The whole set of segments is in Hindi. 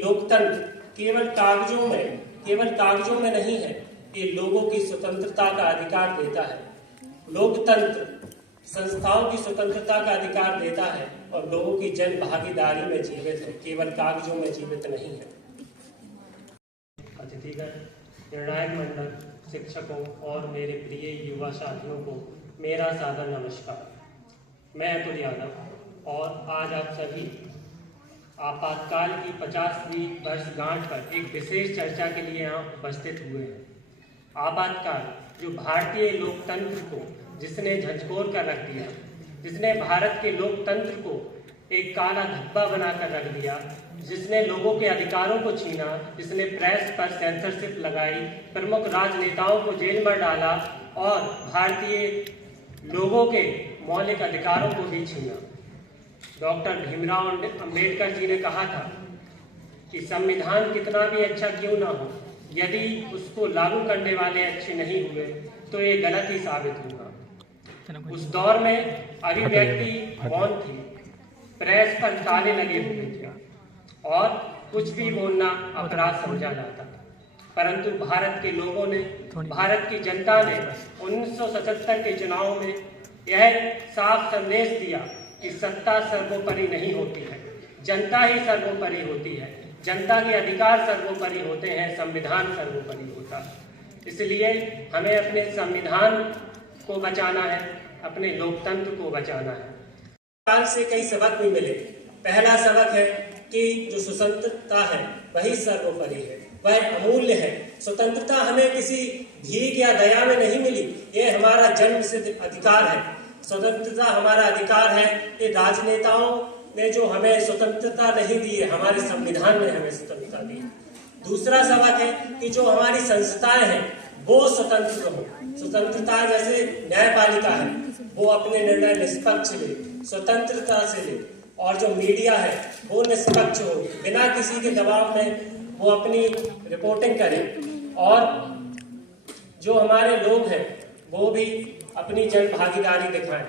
लोकतंत्र केवल कागजों में नहीं है, ये लोगों की स्वतंत्रता का अधिकार देता है। लोकतंत्र संस्थाओं की स्वतंत्रता का अधिकार देता है और लोगों की जन भागीदारी में जीवित है, केवल कागजों में जीवित नहीं है। अतिथिगण, निर्णायक मंडल, शिक्षकों और मेरे प्रिय युवा साथियों को मेरा सादर नमस्कार। मैं अतुल यादव और आज आप सभी आपातकाल की 50वीं वर्षगांठ पर एक विशेष चर्चा के लिए यहाँ उपस्थित हुए हैं। आपातकाल जो भारतीय लोकतंत्र को जिसने झंझोर कर रख दिया, जिसने भारत के लोकतंत्र को एक काला धब्बा बनाकर रख दिया, जिसने लोगों के अधिकारों को छीना, जिसने प्रेस पर सेंसरशिप लगाई, प्रमुख राजनेताओं को जेल में डाला और भारतीय लोगों के मौलिक अधिकारों को भी छीना। डॉक्टर भीमराव अंबेडकर जी ने कहा था कि संविधान कितना भी अच्छा क्यों ना हो, यदि उसको लागू करने वाले अच्छे नहीं हुए तो ये गलत ही साबित होगा। उस दौर में अभिव्यक्ति मौन थी, प्रेस पर ताले लगे हुए थे और कुछ भी बोलना अपराध समझा जाता था। परंतु भारत के लोगों ने, भारत की जनता ने 1977 के चुनाव में यह साफ संदेश दिया कि सत्ता सर्वोपरि नहीं होती है, जनता ही सर्वोपरि होती है, जनता के अधिकार सर्वोपरि होते हैं, संविधान सर्वोपरि होता है। इसलिए हमें अपने संविधान को बचाना है, अपने लोकतंत्र को बचाना है। काल से कई सबक भी मिले। पहला सबक है कि जो स्वतंत्रता है वही सर्वोपरि है, वह अमूल्य है। स्वतंत्रता हमें किसी भीख या दया में नहीं मिली, ये हमारा जन्म सिद्ध अधिकार है। स्वतंत्रता हमारा अधिकार है। ये राजनेताओं ने जो हमें स्वतंत्रता नहीं दी है, हमारे संविधान ने हमें स्वतंत्रता दी है। दूसरा सबक है कि जो हमारी संस्थाएं हैं वो स्वतंत्र हो। स्वतंत्रता जैसे न्यायपालिका है, वो अपने निर्णय निष्पक्ष ले, स्वतंत्रता से ले, और जो मीडिया है वो निष्पक्ष हो, बिना किसी के दबाव में वो अपनी रिपोर्टिंग करे, और जो हमारे लोग हैं वो भी अपनी जन भागीदारी दिखाएं।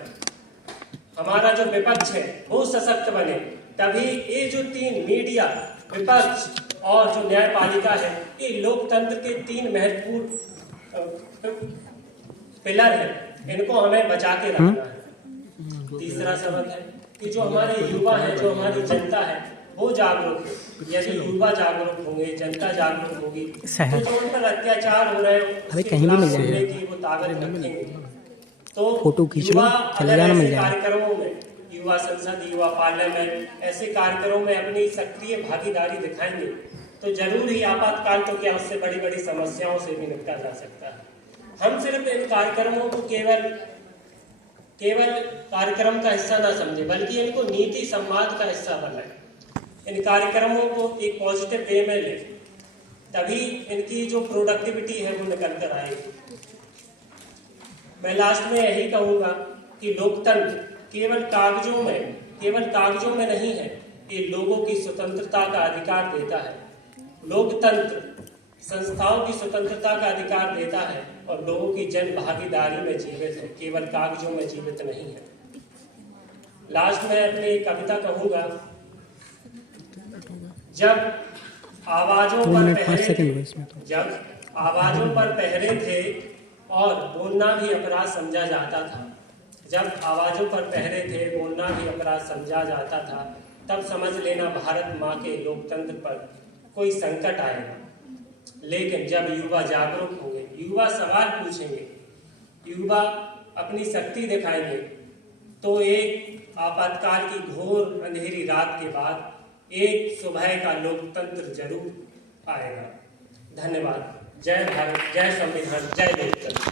हमारा जो विपक्ष है वो सशक्त बने, तभी ये जो तीन मीडिया, विपक्ष और जो न्यायपालिका है, ये लोकतंत्र के तीन महत्वपूर्ण पिलर हैं, इनको हमें बचा के रखना है। तीसरा सबक है कि जो हमारे युवा है, जो हमारी जनता है, वो जागरूक है। यदि युवा जागरूक होंगे, जनता जागरूक होगी, तो जो उन पर अत्याचार हो रहे हैं कहीं भी मिल जाएगी, वो ताकत रखेंगे। तो फोटो खींच लो, चले जाना मिल जाएगा। कार्यक्रमों में युवा संसद, युवा पार्लियामेंट, ऐसे कार्यक्रमों में अपनी सक्रिय भागीदारी दिखाएंगे तो जरूर ही आपातकाल तो क्या, उससे बड़ी बड़ी समस्याओं से भी निपटा जा सकता है। हम सिर्फ इन कार्यक्रमों को केवल कार्यक्रम का हिस्सा ना समझे, बल्कि इनको नीति संवाद का हिस्सा बनाए। इन कार्यक्रमों को एक पॉजिटिव वे में ले, तभी इनकी जो प्रोडक्टिविटी है वो निकल कर आएगी। मैं लास्ट में यही कहूंगा कि लोकतंत्र केवल कागजों में नहीं है, ये लोगों की स्वतंत्रता का अधिकार देता है। लोकतंत्र संस्थाओं की स्वतंत्रता का अधिकार देता है और लोगों की जन भागीदारी में जीवित है, केवल कागजों में जीवित नहीं है। लास्ट में अपनी कविता कहूंगा, जब आवाजों पर पहरे थे और बोलना भी अपराध समझा जाता था, जब आवाजों पर पहरे थे, बोलना भी अपराध समझा जाता था, तब समझ लेना भारत माँ के लोकतंत्र पर कोई संकट आएगा। लेकिन जब युवा जागरूक होंगे, युवा सवाल पूछेंगे, युवा अपनी शक्ति दिखाएंगे, तो एक आपातकाल की घोर अंधेरी रात के बाद एक सुबह का लोकतंत्र जरूर आएगा। धन्यवाद। जय भारत, जय संविधान, जय लोकतंत्र।